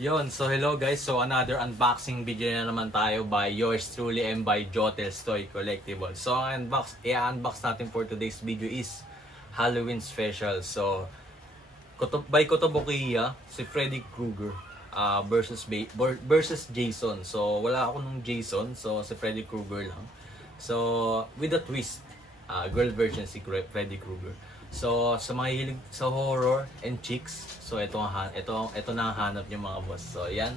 So hello guys. So another unboxing video na naman tayo by yours truly and by Jotel's Toy Collectible. So ang i-unbox natin for today's video is Halloween special. So by Kotobukiya, si Freddy Krueger versus Jason. So wala ako nung Jason, so si Freddy Krueger lang. So with a twist, girl version si Freddy Krueger. So sa mga hilig sa horror and chicks, so ito na ang hanap niyo mga boss. So ayan,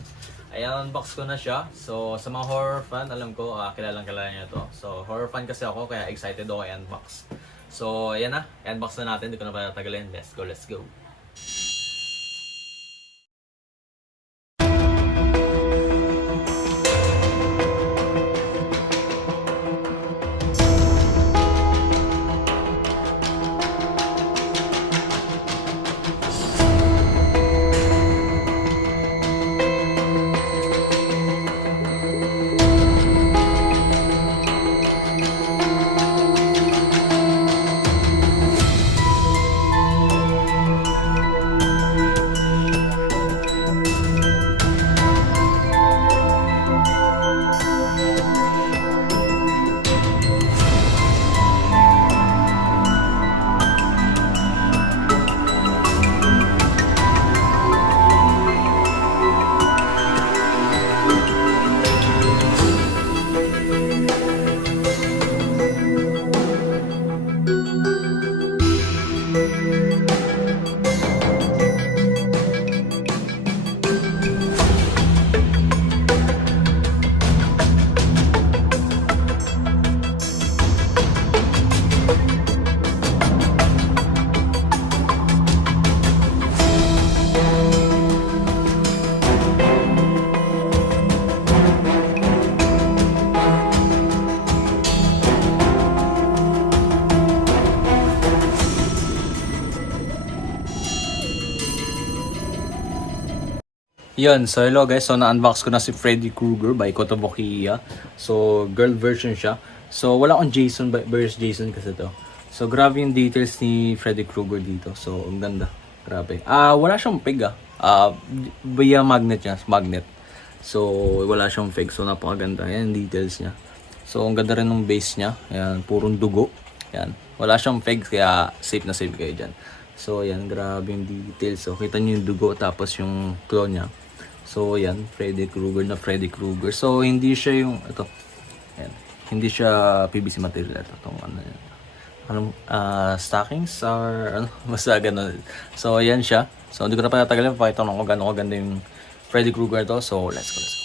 unbox ko na siya. So sa mga horror fan, alam ko kilalang niyo to. So horror fan kasi ako, kaya excited ako i-unbox. So ayan na, i-unbox na natin, hindi ko na patatagalin. Let's go. So hello guys, so na-unbox ko na si Freddy Krueger by Kotobukiya. So girl version siya. So wala akong Jason versus Jason kasi to. So grabe yung details ni Freddy Krueger dito. So ang ganda, grabe. Wala siyang peg via magnet niya, magnet. So wala siyang peg, so napakaganda. Yan details niya. So ang ganda rin ng base niya. Ayan, purong dugo. Ayan. Wala siyang peg, kaya safe na safe kayo dyan. So ayan, grabe yung details. So kita niyo yung dugo tapos yung claw niya. So yan, Freddy Krueger. So hindi siya yung ito. Ayan. Hindi siya PVC material ito, tong stockings or basta ganun. So ayan siya. So hindi ko na patatagalin, pakita ko kung gaano kaganda yung Freddy Krueger to. So let's go.